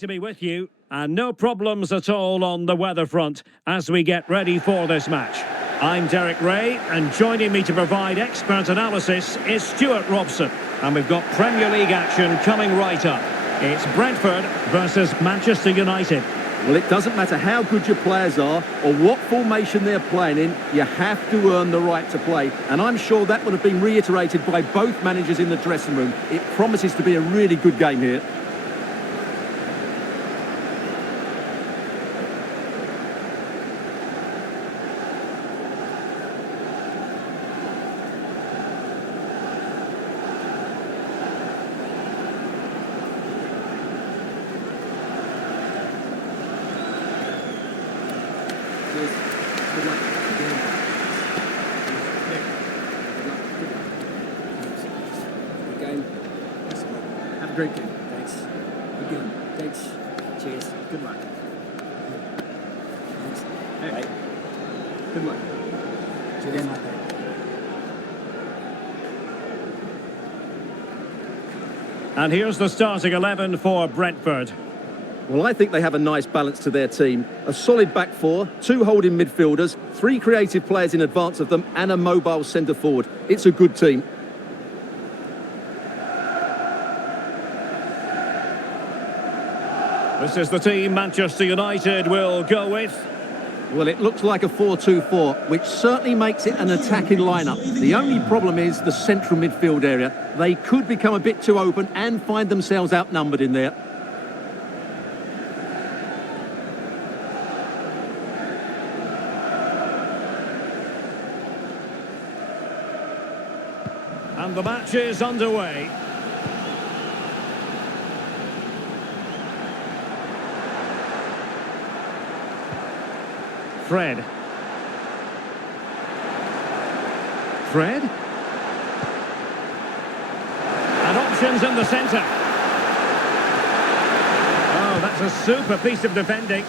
To be with you, and no problems at all on the weather front as we get ready for this match. I'm Derek Ray, and joining me to provide expert analysis is Stuart Robson. And we've got Premier League action coming right up. It's Brentford versus Manchester United. Well, it doesn't matter how good your players are or what formation they're playing in, you have to earn the right to play. And I'm sure that would have been reiterated by both managers in the dressing room. It promises to be a really good game here. Good luck. Good game. Have a great game. Thanks. Good game. Thanks. Cheers. Good luck. Thanks. Hey. Bye. Good luck. Cheers. And here's the starting 11 for Brentford. Well, I think they have a nice balance to their team. A solid back four, two holding midfielders, three creative players in advance of them, and a mobile centre forward. It's a good team. This is the team Manchester United will go with. Well, it looks like a 4-2-4, which certainly makes it an attacking lineup. The only problem is the central midfield area. They could become a bit too open and find themselves outnumbered in there. And the match is underway. Fred. And options in the centre. Oh, that's a super piece of defending.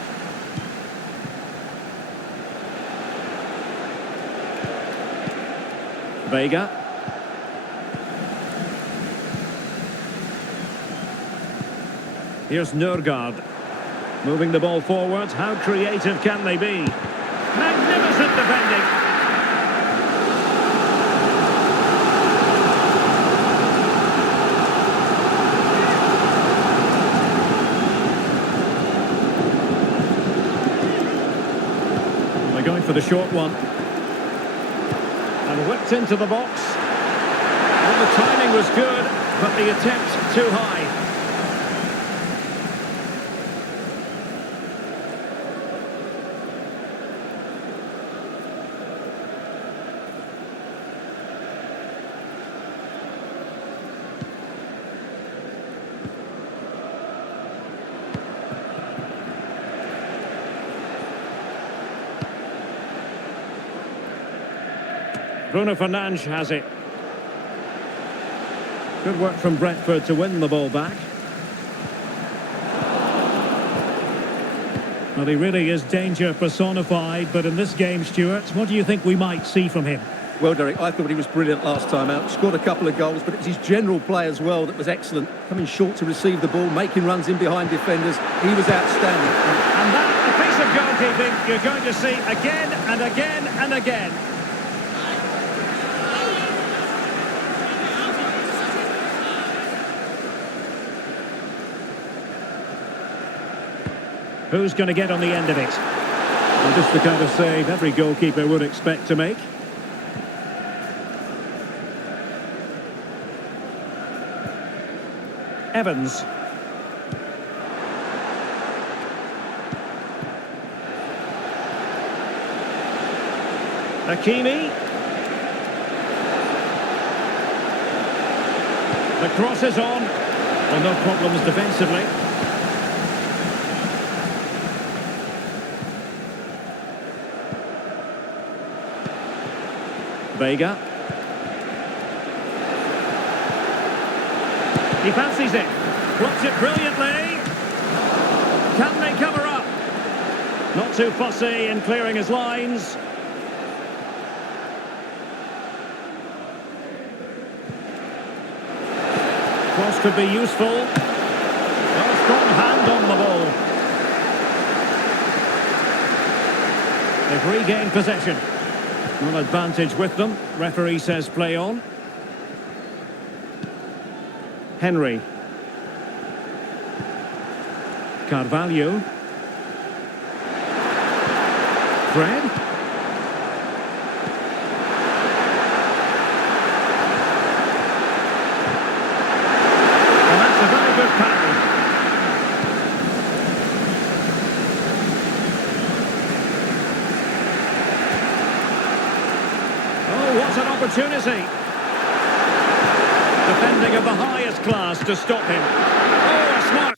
Vega. Here's Nørgaard. Moving the ball forward. How creative can they be? Magnificent defending. They're going for the short one. And whipped into the box. Well, the timing was good, but the attempt too high. Bruno Fernandes has it. Good work from Brentford to win the ball back. Well, he really is danger personified, but in this game, Stuart, what do you think we might see from him? Well, Derek, I thought he was brilliant last time out. Scored a couple of goals, but it was his general play as well that was excellent. Coming short to receive the ball, making runs in behind defenders. He was outstanding. And that, a piece of goalkeeping you're going to see again and again and again. Who's going to get on the end of it? Well, just the kind of save every goalkeeper would expect to make. Evans. Hakimi. The cross is on. Well, no problems defensively. Vega. He fancies it. Blocks it brilliantly. Can they cover up? Not too fussy in clearing his lines. Cross could be useful. Well, strong hand on the ball. They've regained possession. One advantage with them. Referee says play on. Henry. Carvalho. Fred. And that's a very good pass. Oh, what an opportunity. Defending of the highest class to stop him. Oh, a smart.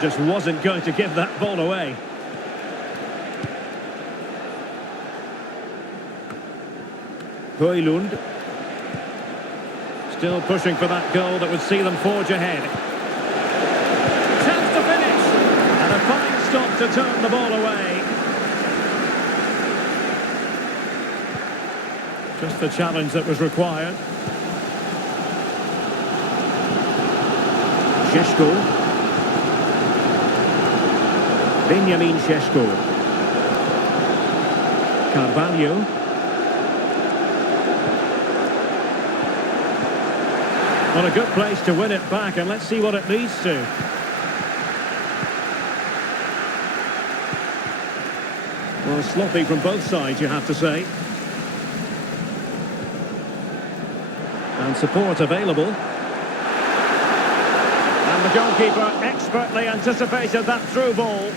Just wasn't going to give that ball away. Højlund. Still pushing for that goal that would see them forge ahead. Chance to finish. And a fine stop to turn the ball away. Just the challenge that was required. Šeško. Benjamin Šeško. Carvalho. Well, a good place to win it back, and let's see what it leads to. Well, sloppy from both sides, you have to say. And support available. And the goalkeeper expertly anticipated that through ball.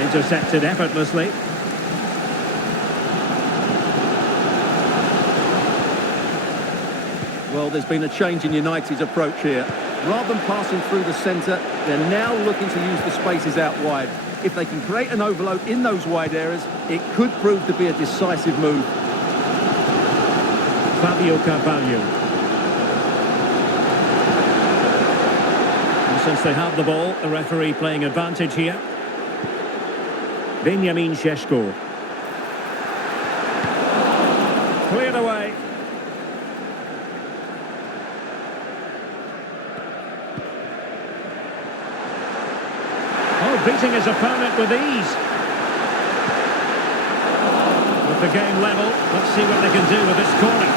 Intercepted effortlessly. Well, there's been a change in United's approach here. Rather than passing through the centre, they're now looking to use the spaces out wide. If they can create an overload in those wide areas, it could prove to be a decisive move. Fabio Carvalho. And since they have the ball, the referee playing advantage here. Benjamin Šeško. Cleared away. Oh, beating his opponent with ease. With the game level, let's see what they can do with this corner.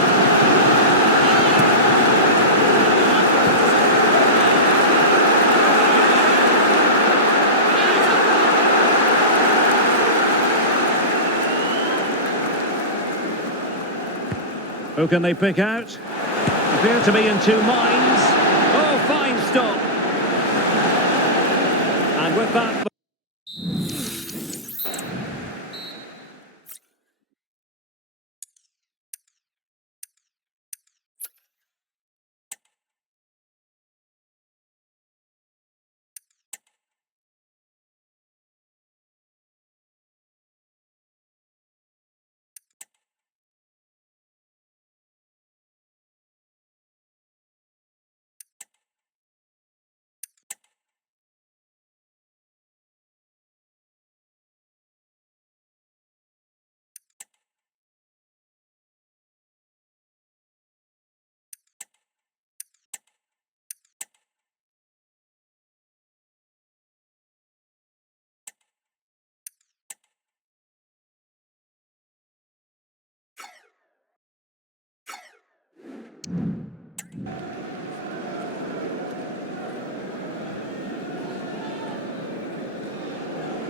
Who can they pick out? Appear to be in two minds. Oh, fine stop. And with that...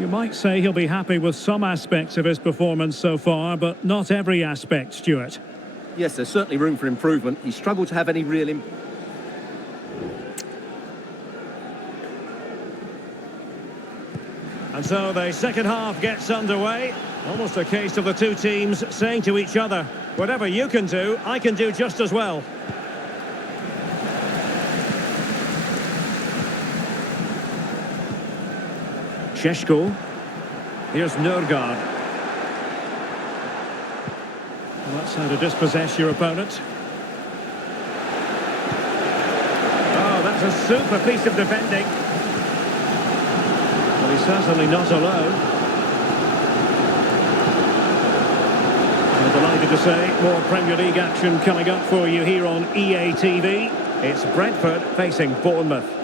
You might say he'll be happy with some aspects of his performance so far, but not every aspect, Stuart. Yes, there's certainly room for improvement. He struggled to have any real And so the second half gets underway. Almost a case of the two teams saying to each other, whatever you can do, I can do just as well. Šeško. Here's Nørgaard. Well, that's how to dispossess your opponent. Oh, that's a super piece of defending. Well, he's certainly not alone. I'm delighted to say more Premier League action coming up for you here on EA TV. It's Brentford facing Bournemouth.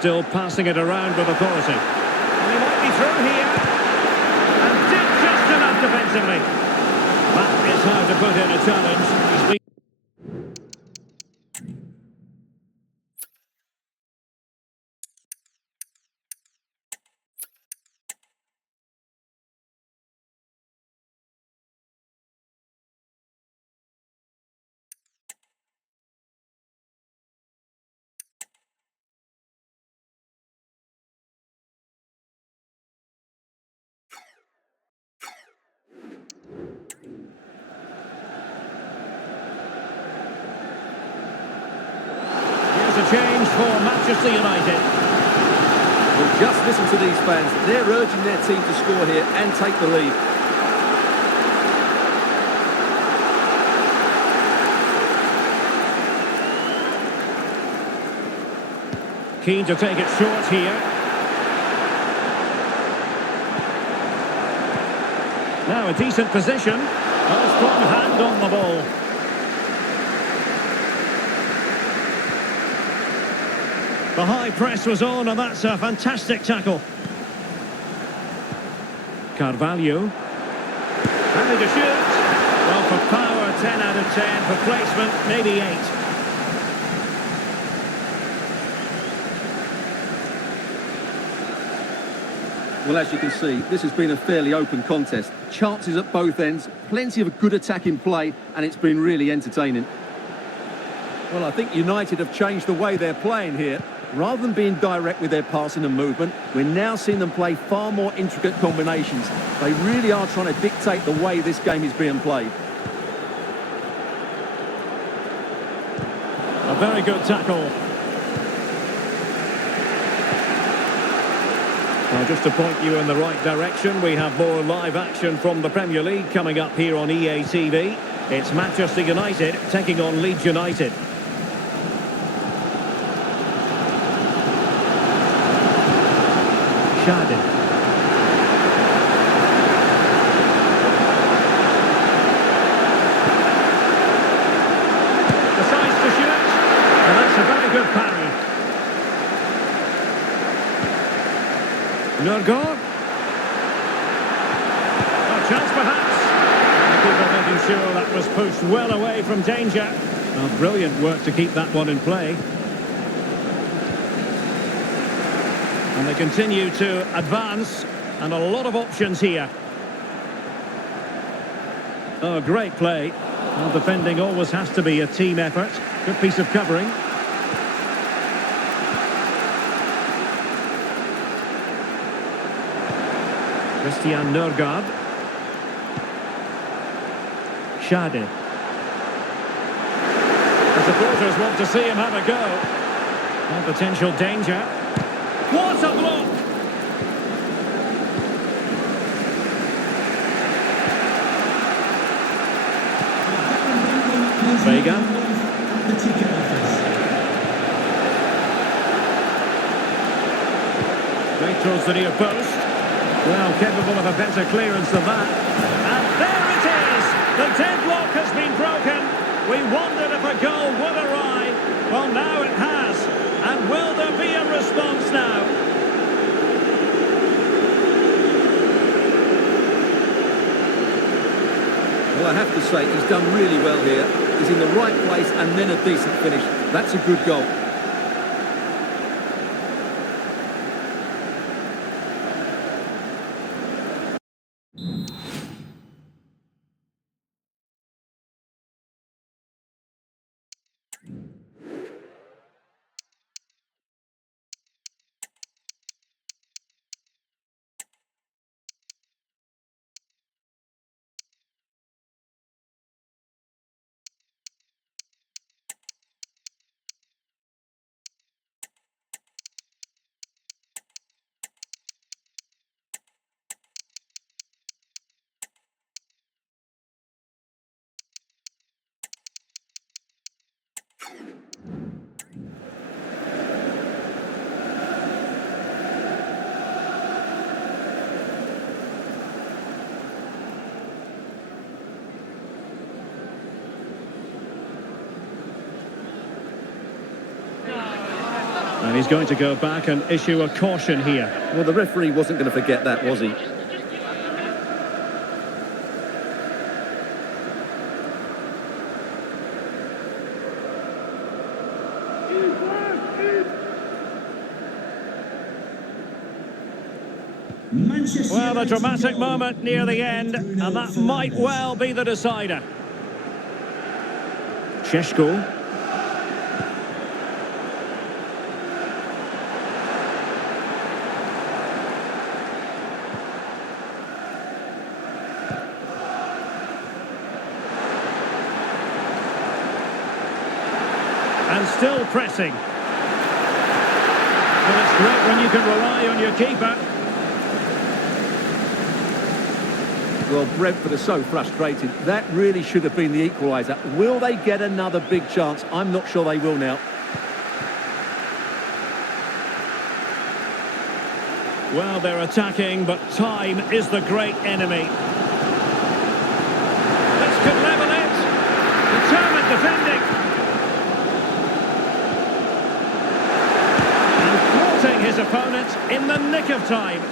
Still passing it around with authority. And he might be through here. And did just enough defensively. That is how to put in a challenge. He's been a change for Manchester United. Well, just listen to these fans. They're urging their team to score here and take the lead. Keen to take it short here. Now a decent position. A strong hand on the ball. The high press was on, and that's a fantastic tackle. Carvalho. Happy to shoot. Well, for power, 10 out of 10. For placement, maybe 8. Well, as you can see, this has been a fairly open contest. Chances at both ends, plenty of good attacking play, and it's been really entertaining. Well, I think United have changed the way they're playing here. Rather than being direct with their passing and movement, we're now seeing them play far more intricate combinations. They really are trying to dictate the way this game is being played. A very good tackle. Well, just to point you in the right direction, we have more live action from the Premier League coming up here on EA TV. It's Manchester United taking on Leeds United. Shade. Decides to shoot, and that's a very good parry. Nørgaard. A chance perhaps. People making sure that was pushed well away from danger. Oh, brilliant work to keep that one in play. And they continue to advance, and a lot of options here. Oh, great play. Well, defending always has to be a team effort. Good piece of covering. Christian Nørgaard. Shade. The supporters want to see him have a go. And potential danger. What a block! Vega. Right towards the near post. Well, capable of a better clearance than that. And there it is! The deadlock has been broken. We wondered if a goal would arrive. Well, now it has. And will there be a response now? Well, I have to say, he's done really well here. is in the right place and then a decent finish. That's a good goal. And he's going to go back and issue a caution here. Well, the referee wasn't going to forget that, was he? Well, a dramatic moment near the end, and that might well be the decider. Šeško. And still pressing. Well, it's great when you can rely on your keeper. Well, Brentford are so frustrated. That really should have been the equaliser. Will they get another big chance? I'm not sure they will now. Well, they're attacking, but time is the great enemy. This could level it. Determined defending. And thwarting his opponent in the nick of time.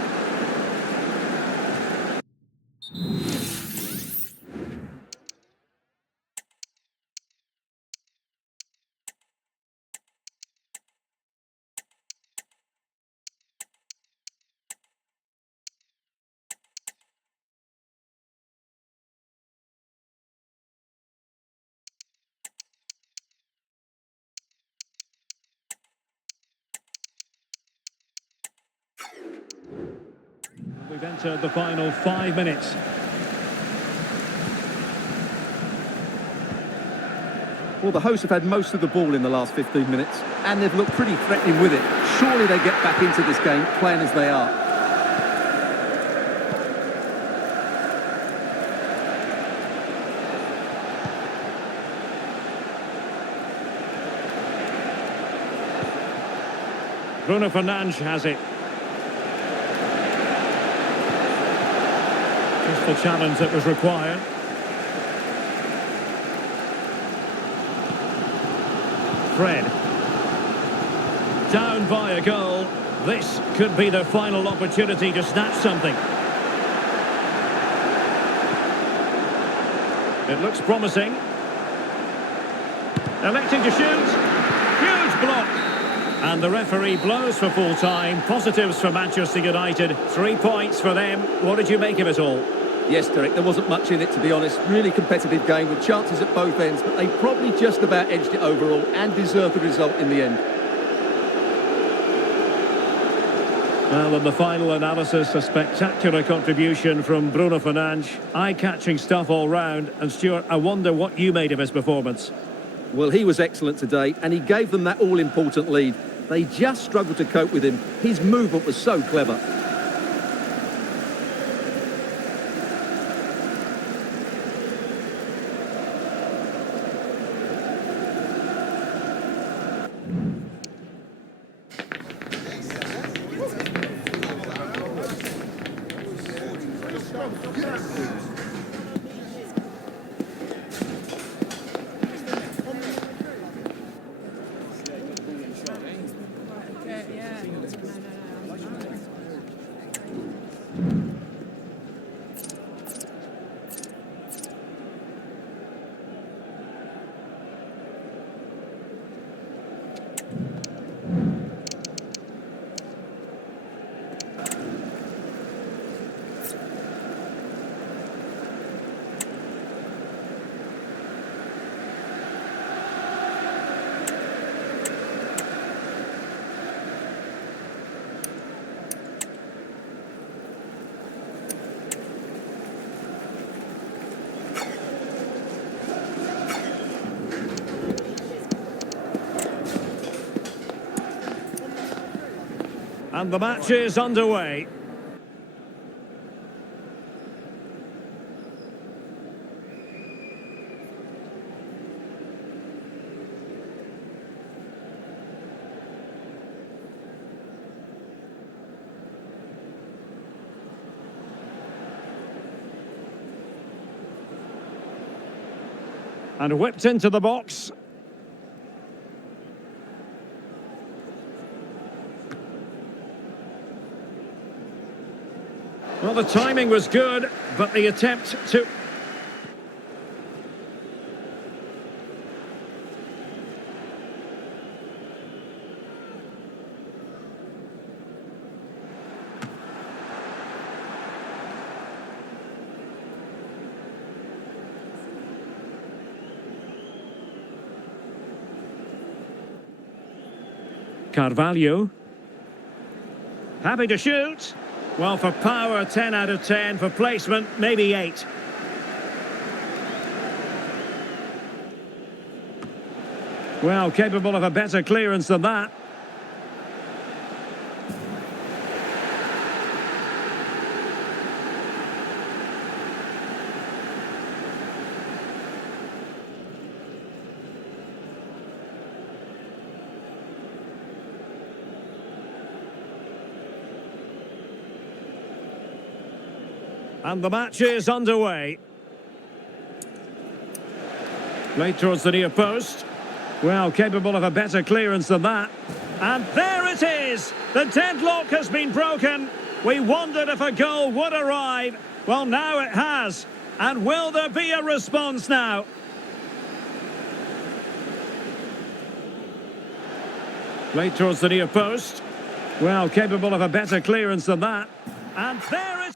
We've entered the final 5 minutes. Well, the hosts have had most of the ball in the last 15 minutes, and they've looked pretty threatening with it. Surely they get back into this game, playing as they are. Bruno Fernandes has it. Just the challenge that was required. Fred. Down by a goal. This could be their final opportunity to snatch something. It looks promising. Electing to shoot. Huge block. And the referee blows for full time. Positives for Manchester United. 3 points for them. What did you make of it all? Yes, Derek, there wasn't much in it, to be honest. Really competitive game with chances at both ends, but they probably just about edged it overall and deserved the result in the end. Well, in the final analysis, a spectacular contribution from Bruno Fernandes. Eye-catching stuff all round. And Stuart, I wonder what you made of his performance. Well, he was excellent today, and he gave them that all-important lead. They just struggled to cope with him. His movement was so clever. And the match is underway. And whipped into the box. Well, the timing was good, but the attempt to... Carvalho. Happy to shoot. Well, for power, 10 out of 10. For placement, maybe 8. Well, capable of a better clearance than that. And the match is underway. Played towards the near post. Well, capable of a better clearance than that. And there it is! The deadlock has been broken. We wondered if a goal would arrive. Well, now it has. And will there be a response now? Played towards the near post. Well, capable of a better clearance than that. And there it is!